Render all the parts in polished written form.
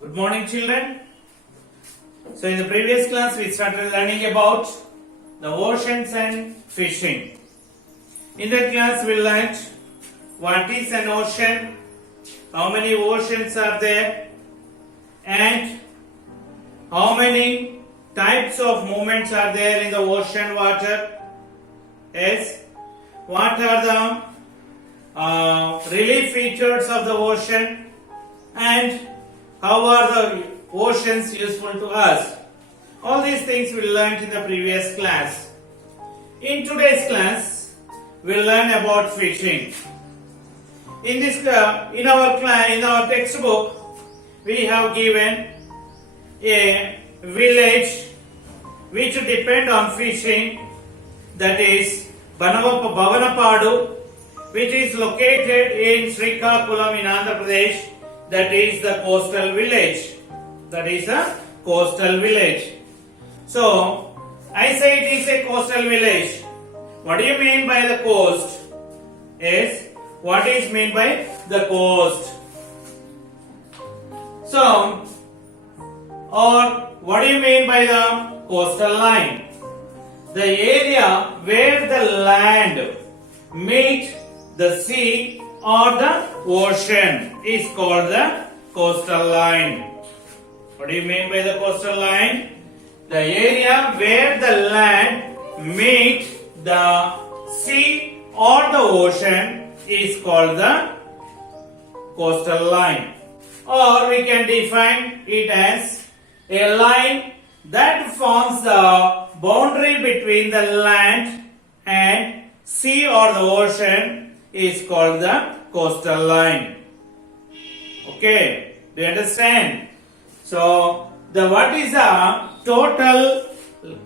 Good morning, children. So, in the previous class, we started learning about the oceans and fishing. In that class, we learned what is an ocean, how many oceans are there, and how many types of movements are there in the ocean water. Yes, what are the relief features of the ocean, and how are the oceans useful to us. All these things we learned in the previous class. In today's class, we'll learn about fishing. In this, in our textbook, we have given a village which depend on fishing, that is Bavanapadu, which is located in Srikakulam in Andhra Pradesh. That is the coastal village. That is a coastal village. So, I say it is a coastal village. What do you mean by the coast? Yes, what is meant by the coast? So, or what do you mean by the coastal line? The area where the land meet the sea or the ocean is called the coastal line. What do you mean by the coastal line? The area where the land meet the sea or the ocean is called the coastal line. Or we can define it as a line that forms the boundary between the land and sea or the ocean is called the coastal line. Okay, do you understand? So, what is the total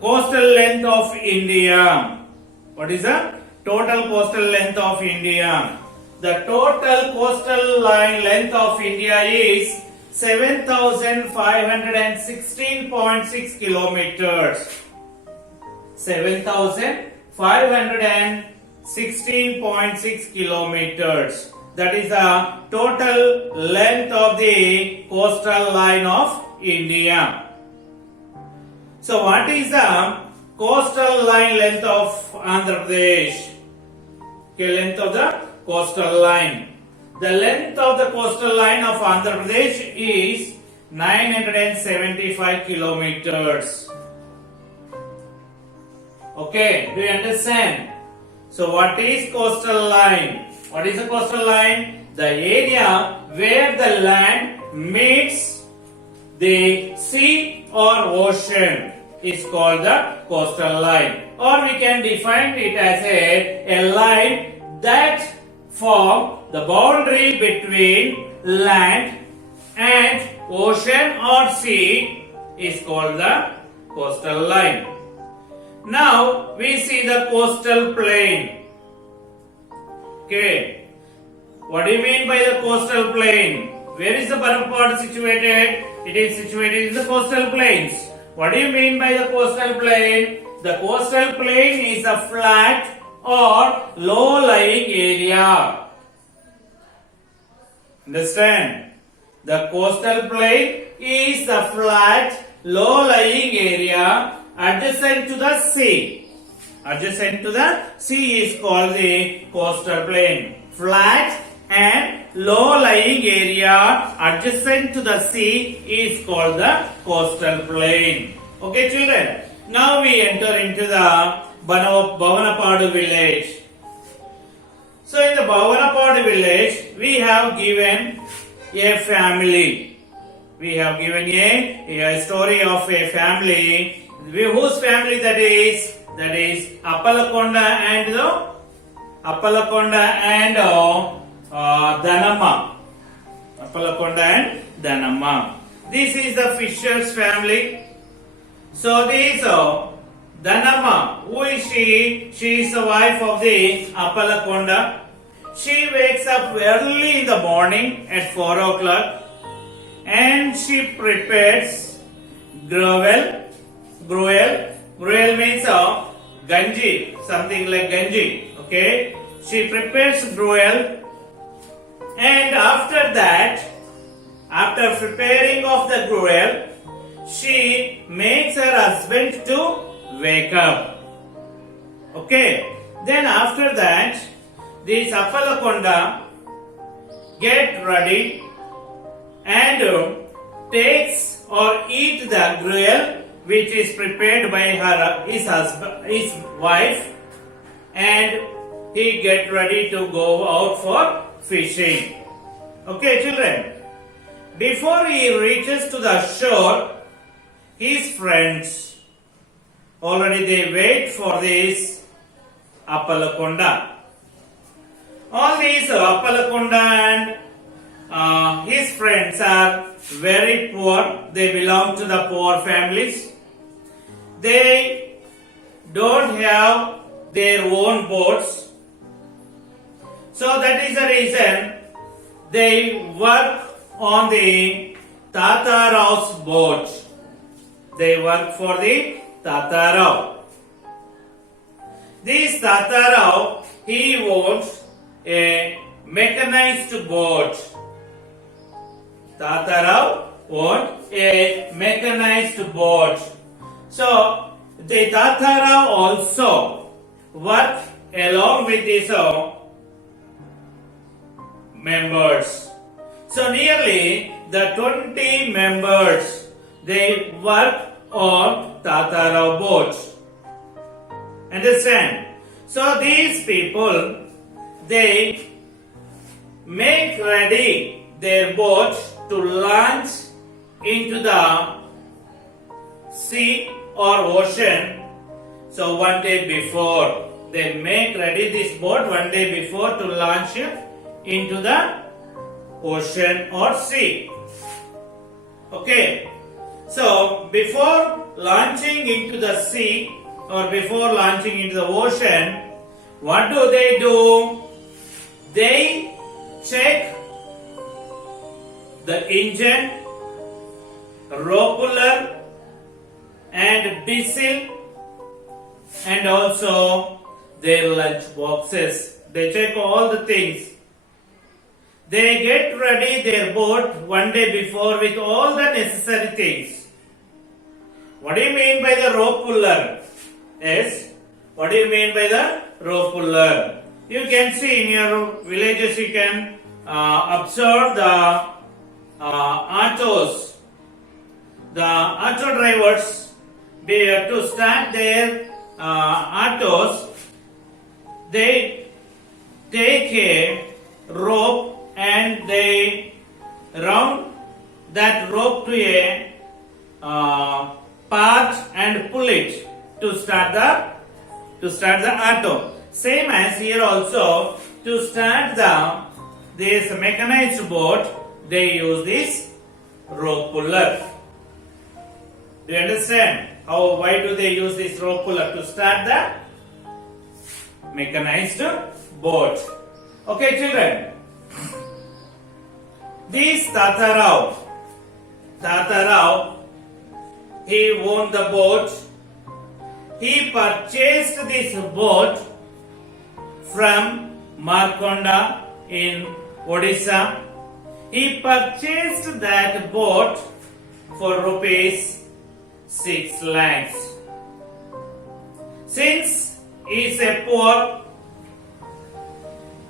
coastal length of India? What is the total coastal length of India? The total coastal line length of India is 7,516.6 kilometers. 7,516.6 kilometers. That is the total length of the coastal line of India. So, what is the coastal line length of Andhra Pradesh? Okay, length of the coastal line. The length of the coastal line of Andhra Pradesh is 975 kilometers. Okay, do you understand? So, what is coastal line? What is a coastal line? The area where the land meets the sea or ocean is called the coastal line. Or we can define it as a line that forms the boundary between land and ocean or sea is called the coastal line. Now we see the coastal plain. Okay, what do you mean by the coastal plain? Where is the Baravapad situated? It is situated in the coastal plains. What do you mean by the coastal plain? The coastal plain is a flat or low-lying area. Understand? The coastal plain is the flat, low-lying area adjacent to the sea. Adjacent to the sea is called the coastal plain. Flat and low-lying area adjacent to the sea is called the coastal plain. Okay, children. Now we enter into the Bavanapadu village. So, in the Bavanapadu village, we have given a family. We have given a story of a family. Whose family that is? That is Appalakonda and Dhanamma. Appalakonda and Dhanamma. This is the fisher's family. So this Dhanamma, who is she? She is the wife of the Appalakonda. She wakes up early in the morning at 4 o'clock and she prepares gruel. Gruel means ganji, something like ganji. Okay, she prepares gruel, and after that after preparing of the gruel, she makes her husband to wake up. Okay. Then after that, this Appalakonda get ready and takes or eat the gruel which is prepared by his wife, and he get ready to go out for fishing. Okay, children. Before he reaches to the shore, his friends already they wait for this Appalakonda. All these Appalakonda and his friends are very poor. They belong to the poor families. They don't have their own boats. So that is the reason they work on the Tatarau's boat. They work for the Tatarau. This Tatarau, he wants a mechanized boat. Tatarau wants a mechanized boat. So, the Tatarau also work along with his members. So, nearly the 20 members, they work on Tatarau boat. Understand? So, these people, they make ready their boat to launch into the sea or ocean. So one day before, they make ready this boat one day before to launch into the ocean or sea. Okay. So before launching into the sea or before launching into the ocean, what do? They check the engine, ropuller and diesel, and also their lunch boxes. They check all the things. They get ready their boat one day before with all the necessary things. What do you mean by the ropuller? Yes. What do you mean by the ropuller? You can see in your villages, you can observe the autos. The auto drivers, to start their autos, they take a rope and they round that rope to a part and pull it to start the auto. Same as here also, to start this mechanized boat, they use this rope puller. Do you understand why do they use this rope puller? To start the mechanized boat. Okay, children. This Tatarau, he owned the boat. He purchased this boat from Markonda in Odisha. He purchased that boat for rupees 6 lakhs. Since he is a poor,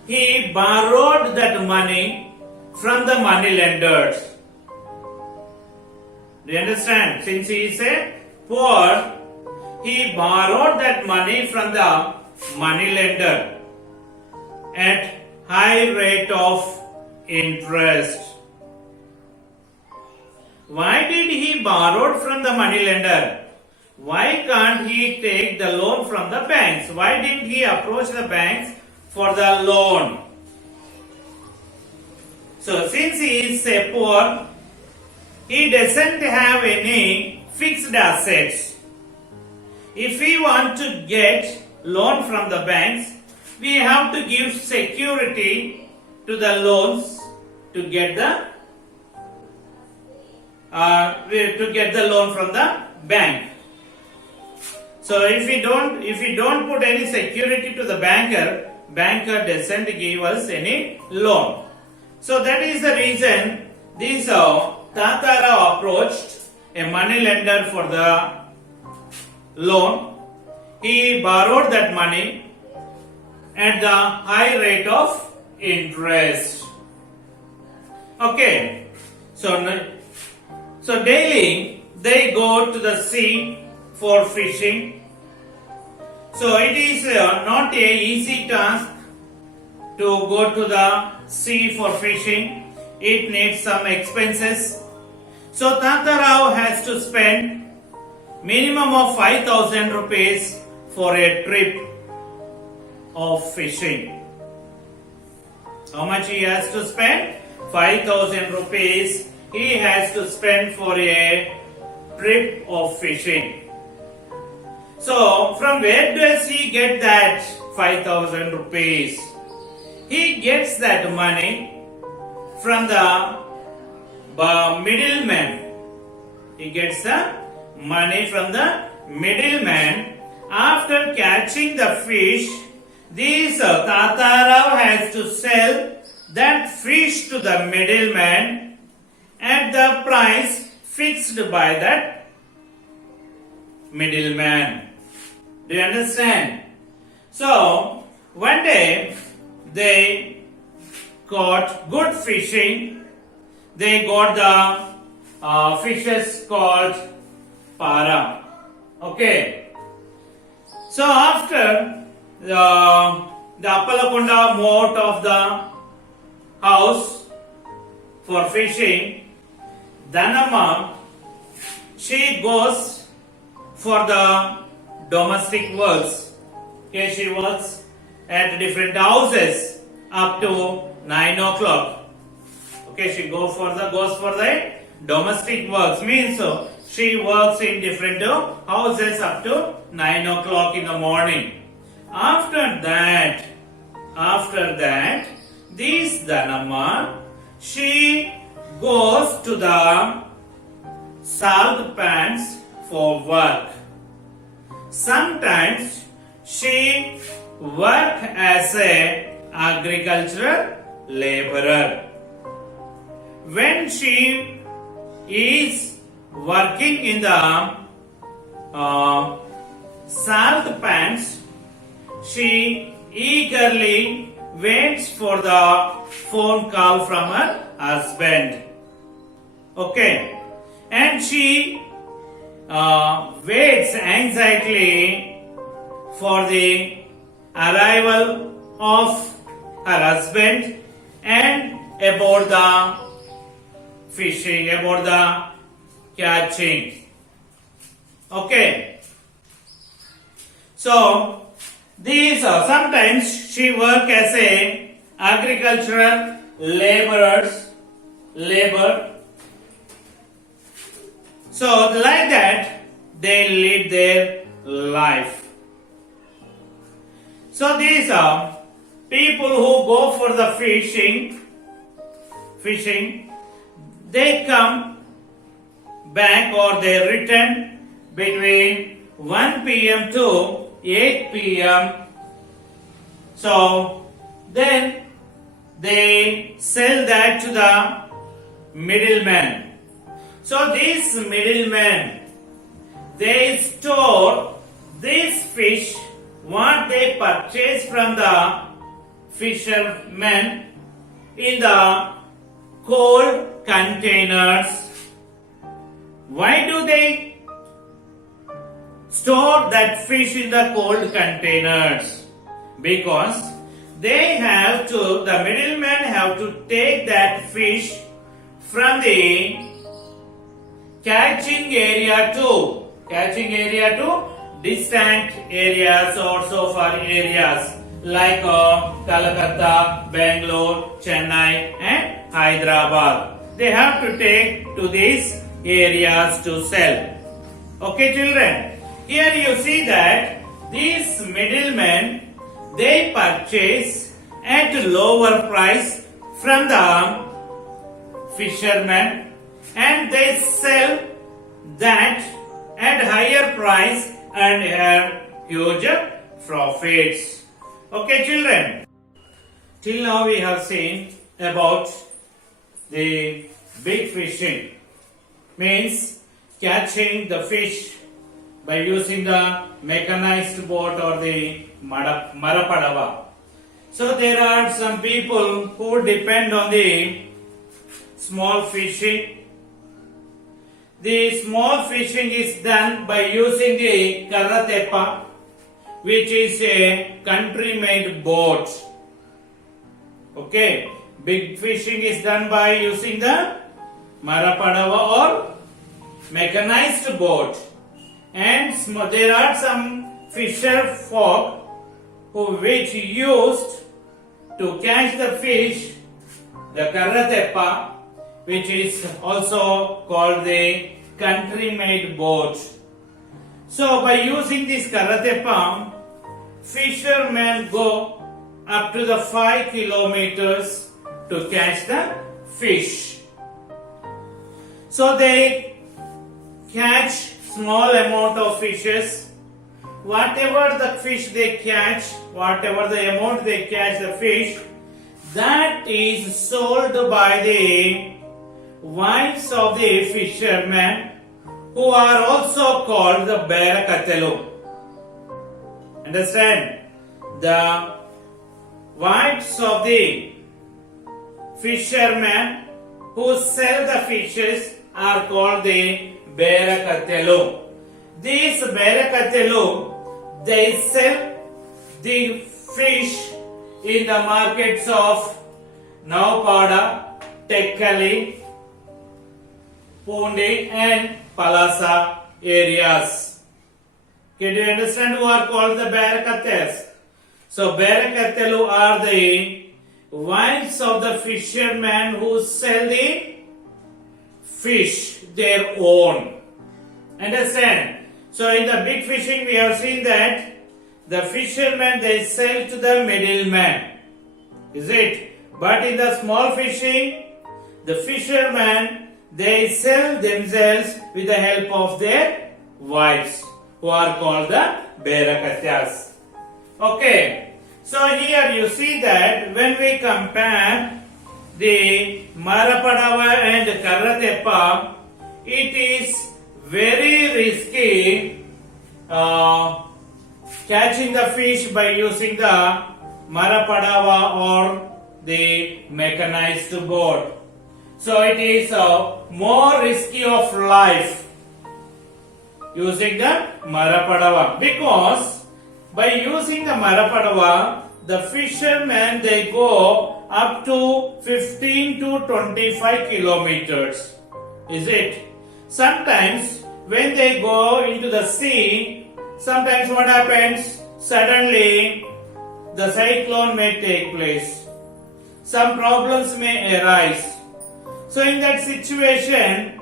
he borrowed that money from the money lenders. Do you understand? Since he is a poor, he borrowed that money from the money lender at high rate of interest. Why did he borrow from the money lender? Why can't he take the loan from the banks? Why didn't he approach the banks for the loan? So since he is a poor, he doesn't have any fixed assets. If we want to get loan from the banks, we have to give security to the loans to get the loan from the bank. So if we don't put any security to the banker doesn't give us any loan. So that is the reason This Tatara approached a money lender for the loan. He borrowed that money at the high rate of interest. Okay, so daily they go to the sea for fishing. So it is not a easy task to go to the sea for fishing. It needs some expenses. So Tantarao has to spend minimum of 5,000 rupees for a trip of fishing. How much he has to spend? 5,000 rupees he has to spend for a trip of fishing. So from where does he get that 5,000 rupees? He gets that money from the middleman. He gets the money from the middleman. After catching the fish, this Tatarao has to sell that fish to the middleman at the price fixed by that middleman. Do you understand? So, one day they caught good fishing. They got the fishes called para. Okay. So after the Appalakunda moat of the house for fishing, Dhanamma, she goes for the domestic works. Okay, she works at different houses up to 9 o'clock. Okay, she goes for the domestic works. Means she works in different houses up to 9 o'clock in the morning. After that, this Dhanamma, she goes to the salt pans for work. Sometimes she work as a agricultural laborer. When she is working in the salt pans, she eagerly waits for the phone call from her husband. Okay, and she waits anxiously for the arrival of her husband and about the fishing, about the catching. Okay, so these sometimes she work as a agricultural labor. So like that they lead their life. So these are people who go for the fishing, they come back or they return between 1 p.m. to 8 p.m. So then they sell that to the middleman. So these middlemen, they store this fish what they purchase from the fishermen in the cold containers. Why do they store that fish in the cold containers? Because the middlemen have to take that fish from the catching area to distant areas or so far areas like Calcutta, Bangalore, Chennai and Hyderabad. They have to take to these areas to sell. Okay children, here you see that these middlemen, they purchase at lower price from the fishermen and they sell that at higher price and have huge profits. Okay children, till now we have seen about the big fishing means catching the fish by using the mechanized boat or the marapadava. So there are some people who depend on the small fishing. The small fishing is done by using the karatepa, which is a country-made boat. Okay, big fishing is done by using the marapadava or mechanized boat. And there are some fisher folk which used to catch the fish, the karatepa, which is also called the country-made boat. So by using this karatepa, fishermen go up to the 5 kilometers to catch the fish. So they catch small amount of fishes. Whatever the fish they catch, whatever the amount they catch the fish, that is sold by the wives of the fishermen, who are also called the Berakatelu. Understand? The wives of the fishermen who sell the fishes are called the Berakatelu. These Berakatelu, they sell the fish in the markets of Naupada, Tekkali, Pundi and Palasa areas. Can you understand who are called the Berakatels? So Berakatelu are the wives of the fishermen who sell the fish their own. Understand? So in the big fishing we have seen that the fishermen they sell to the middleman. Is it? But in the small fishing, the fishermen they sell themselves with the help of their wives, who are called the Berakatyas. Okay, so here you see that when we compare the Marapadava and Karatepa, it is very risky catching the fish by using the Marapadava or the mechanized boat. So it is more risky of life using the Marapadava, because by using the Marapadava, the fishermen they go up to 15 to 25 kilometers. Is it? Sometimes when they go into the sea, sometimes what happens? Suddenly the cyclone may take place. Some problems may arise. So in that situation,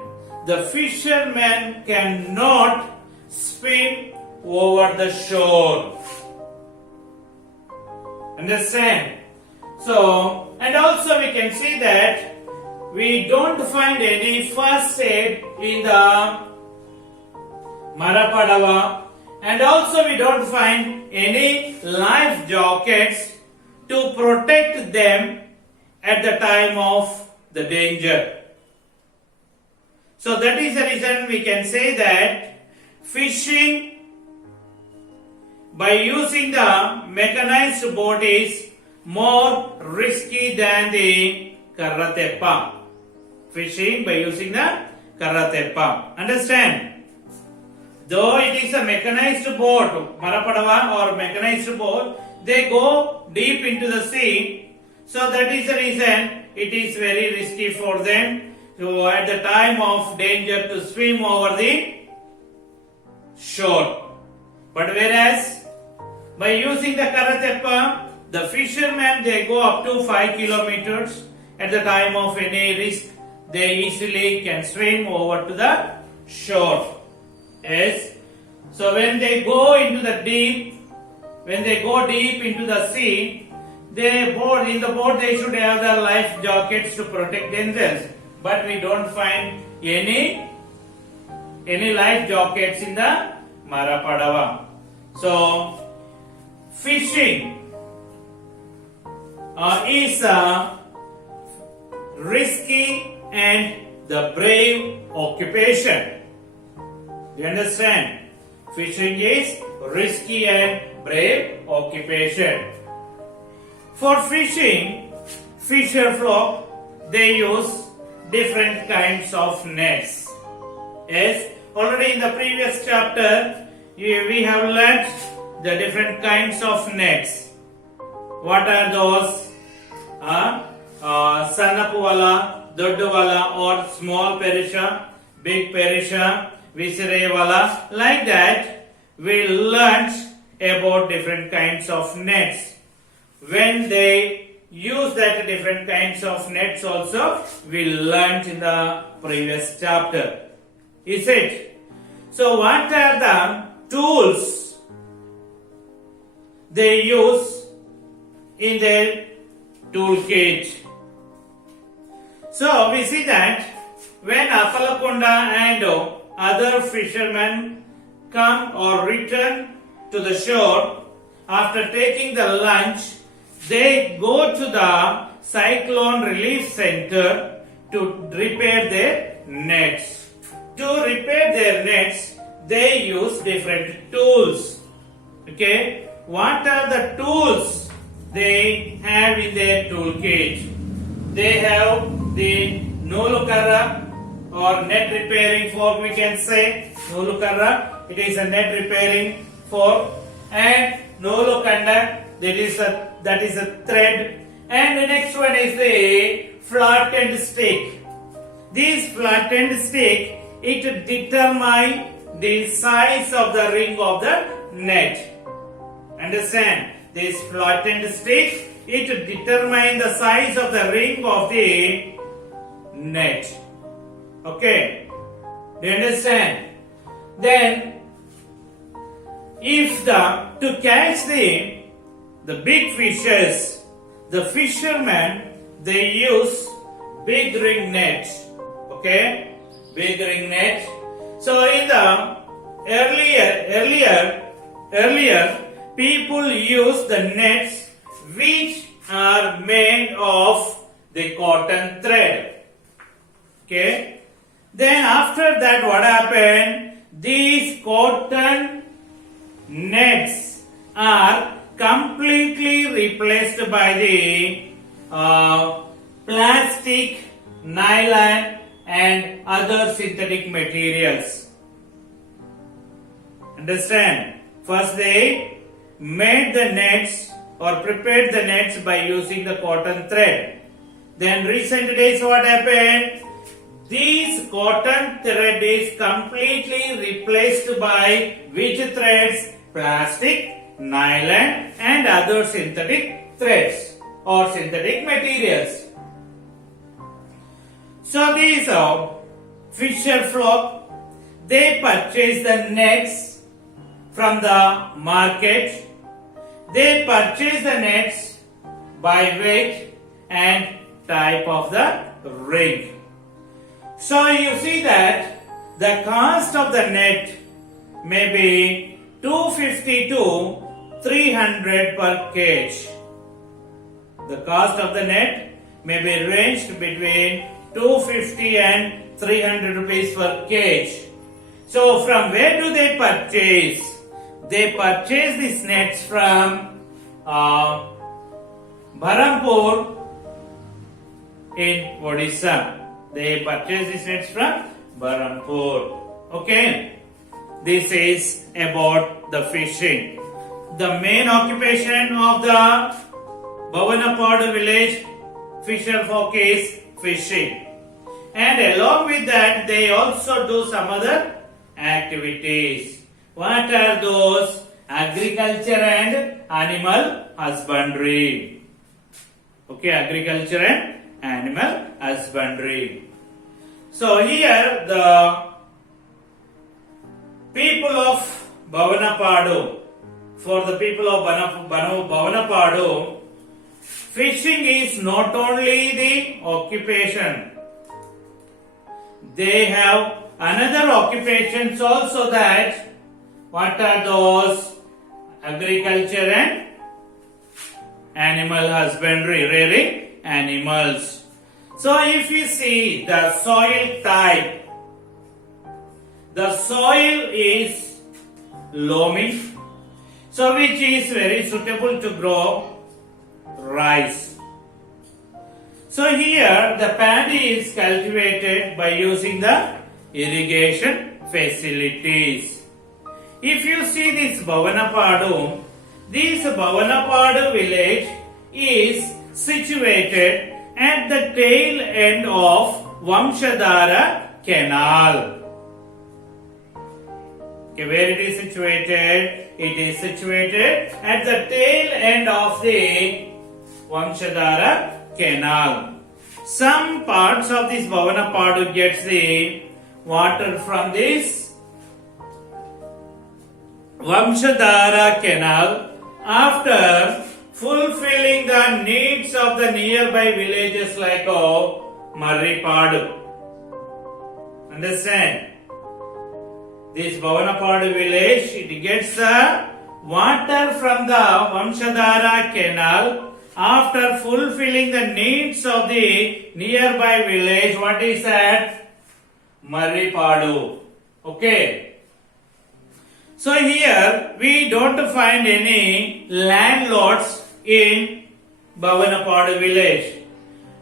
the fishermen cannot swim over the shore. Understand? So, and also we can see that we don't find any first aid in the Marapadava, and also we don't find any life jackets to protect them at the time of the danger. So that is the reason we can say that fishing by using the mechanized boat is more risky than the Karatepa. Fishing by using the Karatepa. Understand? Though it is a mechanized boat, Marapadava or mechanized boat, they go deep into the sea. So that is the reason it is very risky for them to, at the time of danger, to swim over the shore. But whereas by using the Karatepa, the fishermen they go up to 5 kilometers. At the time of any risk, they easily can swim over to the shore. Yes. So when they go into the deep, when they go deep into the sea, they board in the boat. They should have the life jackets to protect themselves. But we don't find any life jackets in the Marapadava. So fishing is risky and the brave occupation. You understand? Fishing is risky and brave occupation. For fishing, fisher folk, they use different kinds of nets. Yes, already in the previous chapter, we have learnt the different kinds of nets. What are those? Sannapu wala, doddu wala, or small perisha, big perisha, visire wala. Like that, we learnt about different kinds of nets. When they use that different kinds of nets also, we learnt in the previous chapter. Is it? So what are the tools they use in their toolkit? So we see that when Apalakonda and other fishermen come or return to the shore after taking the lunch, they go to the cyclone relief center to repair their nets. To repair their nets, they use different tools. Okay, what are the tools they have in their toolkit? They have the Nulukara or net repairing fork, we can say. Nulukara, it is a net repairing fork, and Nulukanda, that is a thread, and the next one is the flattened stick. This flattened stick, it determines the size of the ring of the net. Understand? This flattened stick, it determines the size of the ring of the net. Okay? Do you understand? Then, if to catch the big fishes, the fishermen, they use big ring net. Okay? Big ring net. So in the earlier people use the nets which are made of the cotton thread. Okay. Then after that, what happened? These cotton nets are completely replaced by the plastic, nylon, and other synthetic materials. Understand? First they made the nets or prepared the nets by using the cotton thread. Then recent days what happened? This cotton thread is completely replaced by which threads? Plastic, nylon, and other synthetic threads or synthetic materials. So these fisher folk, they purchase the nets from the market. They purchase the nets by weight and type of the ring. So you see that the cost of the net may be 250 to 300 per cage. The cost of the net may be ranged between 250 and 300 rupees per cage. So from where do they purchase? They purchase these nets from Bharampur in Odisha. They purchase these nets from Bharampur. Okay. This is about the fishing. The main occupation of the Bhavanapadu village fisher folk is fishing. And along with that, they also do some other activities. What are those? Agriculture and animal husbandry. Okay, agriculture and animal husbandry. So here the people of Bhavanapadu, for the people of Bhavanapadu, fishing is not only the occupation. They have another occupations also that. What are those? Agriculture and animal husbandry, rearing animals. So if you see the soil type, the soil is loamy, so which is very suitable to grow rice. So here the paddy is cultivated by using the irrigation facilities. If you see this Bhavanapadu, this Bhavanapadu village is situated at the tail end of Vamshadhara Canal. Okay, where it is situated? It is situated at the tail end of the Vamshadhara Canal. Some parts of this Bhavanapadu gets the water from this Vamshadhara Canal after fulfilling the needs of the nearby villages like Marripadu. Understand? This Bhavanapadu village, it gets the water from the Vamshadhara Canal after fulfilling the needs of the nearby village. What is that? Marripadu. Okay. So here we don't find any landlords in Bhavanapadu village.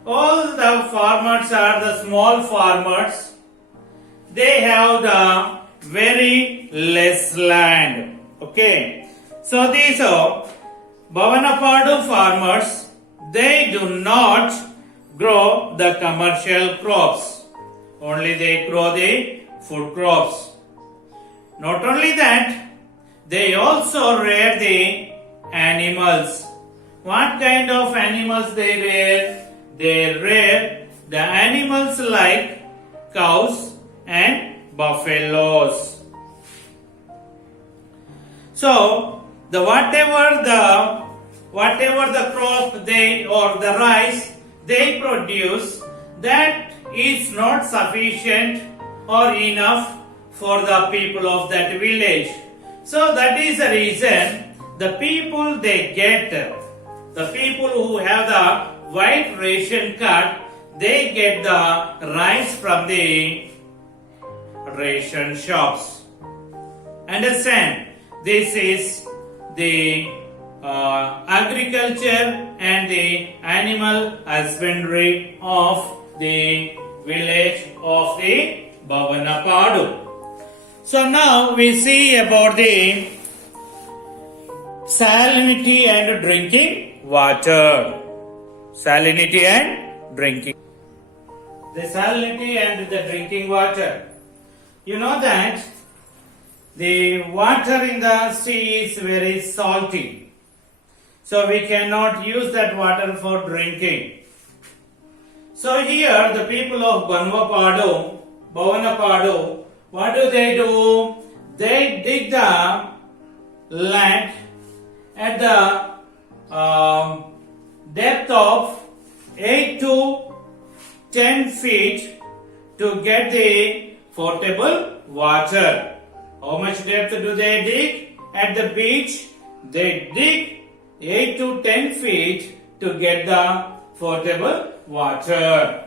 All the farmers are the small farmers. They have the very less land. Okay. So these are Bhavanapadu farmers. They do not grow the commercial crops. Only they grow the food crops. Not only that, they also rear the animals. What kind of animals they rear? They rear the animals like cows and buffaloes. So, whatever the crop they or the rice they produce, that is not sufficient or enough for the people of that village. So that is the reason the people who have the white ration card, they get the rice from the ration shops. Understand? This is the agriculture and the animal husbandry of the village of the Bhavanapadu. So now we see about the salinity and drinking water. Salinity and drinking. The salinity and the drinking water. You know that the water in the sea is very salty. So we cannot use that water for drinking. So here the people of Bhavanapadu, what do? They dig the land at the depth of 8 to 10 feet to get the potable water. How much depth do they dig? At the beach, they dig 8 to 10 feet to get the potable water.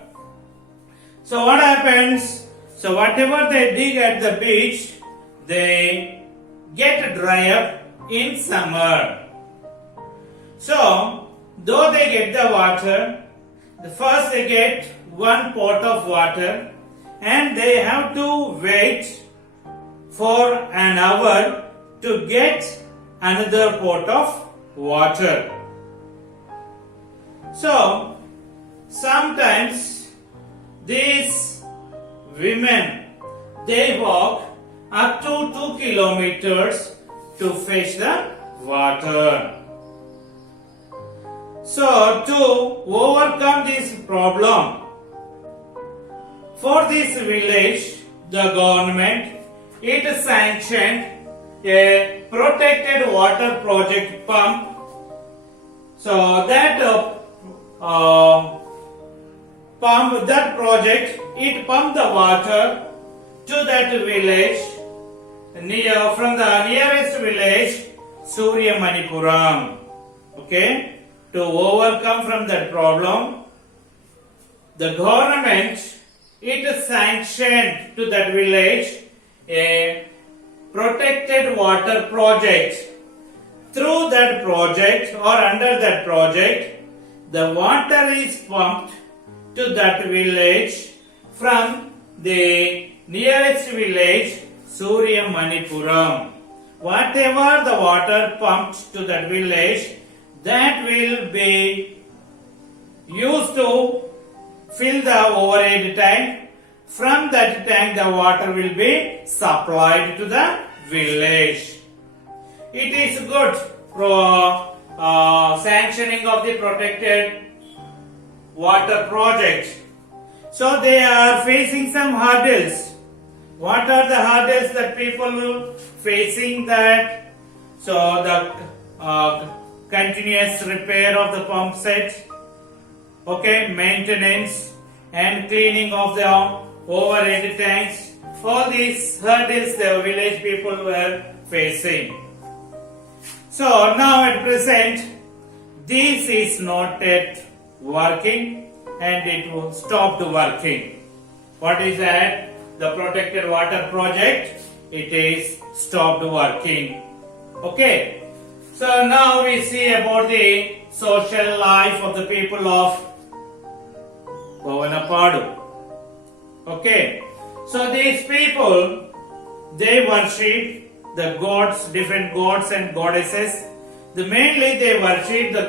So what happens? So whatever they dig at the beach, they get dry up in summer. So, though they get the water, first they get one pot of water and they have to wait for an hour to get another pot of water. So, sometimes these women, they walk up to 2 kilometers to fetch the water. So, to overcome this problem, for this village, the government, it sanctioned a protected water project pump. So, that project, it pumped the water to that village, from the nearest village, Surya Manipuram. Okay, to overcome from that problem, the government, it sanctioned to that village a protected water project. Through that project or under that project, the water is pumped to that village from the nearest village, Surya Manipuram. Whatever the water pumped to that village, that will be used to fill the overhead tank. From that tank, the water will be supplied to the village. It is good for sanctioning of the protected water project. So they are facing some hurdles. What are the hurdles that people facing that? So the continuous repair of the pump set, okay, maintenance and cleaning of the overhead tanks. All these hurdles the village people were facing. So now at present, this is not yet working and it stopped working. What is that? The protected water project, it is stopped working. Okay. So now we see about the social life of the people of Bhavanapadu. Okay. So these people, they worship the gods, different gods and goddesses. Mainly they worship the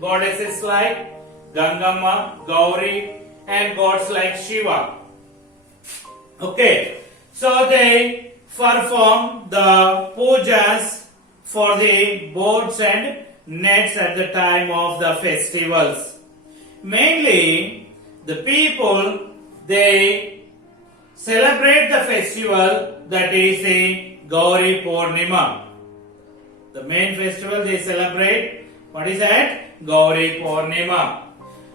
goddesses like Gangama, Gauri and gods like Shiva. Okay, so they perform the pujas for the boats and nets at the time of the festivals. Mainly the people, they celebrate the festival that is the Gauri Purnima. The main festival they celebrate, what is that? Gauri Purnima.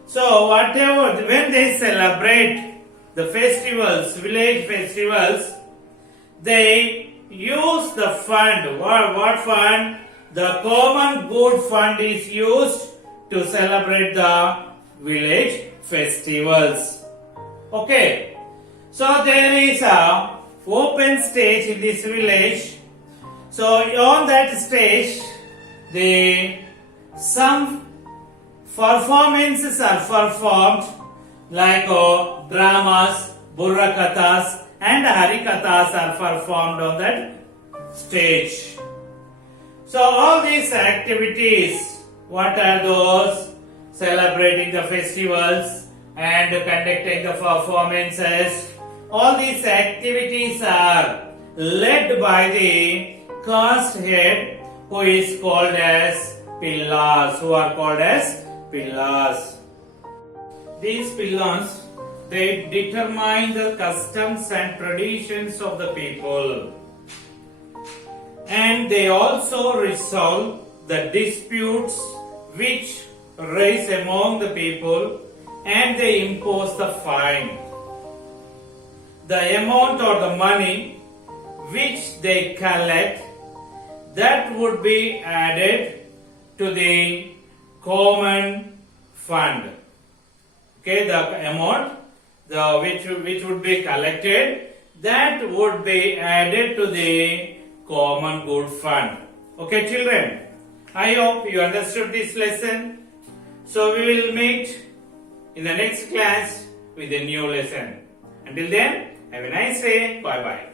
So whatever, when they celebrate the festivals, village festivals, they use the fund. What fund? The common good fund is used to celebrate the village festivals. Okay. So there is a open stage in this village. So on that stage, some performances are performed like dramas, burrakathas and harikathas are performed on that stage. So all these activities, what are those? Celebrating the festivals and conducting the performances. All these activities are led by the caste head who is called as Pillas, who are called as Pillas. These Pillas, they determine the customs and traditions of the people. And they also resolve the disputes which rise among the people and they impose the fine. The amount or the money which they collect, that would be added to the common fund. Okay, the amount which would be collected, that would be added to the common good fund. Okay, children, I hope you understood this lesson. So we will meet in the next class with a new lesson. Until then, have a nice day. Bye bye.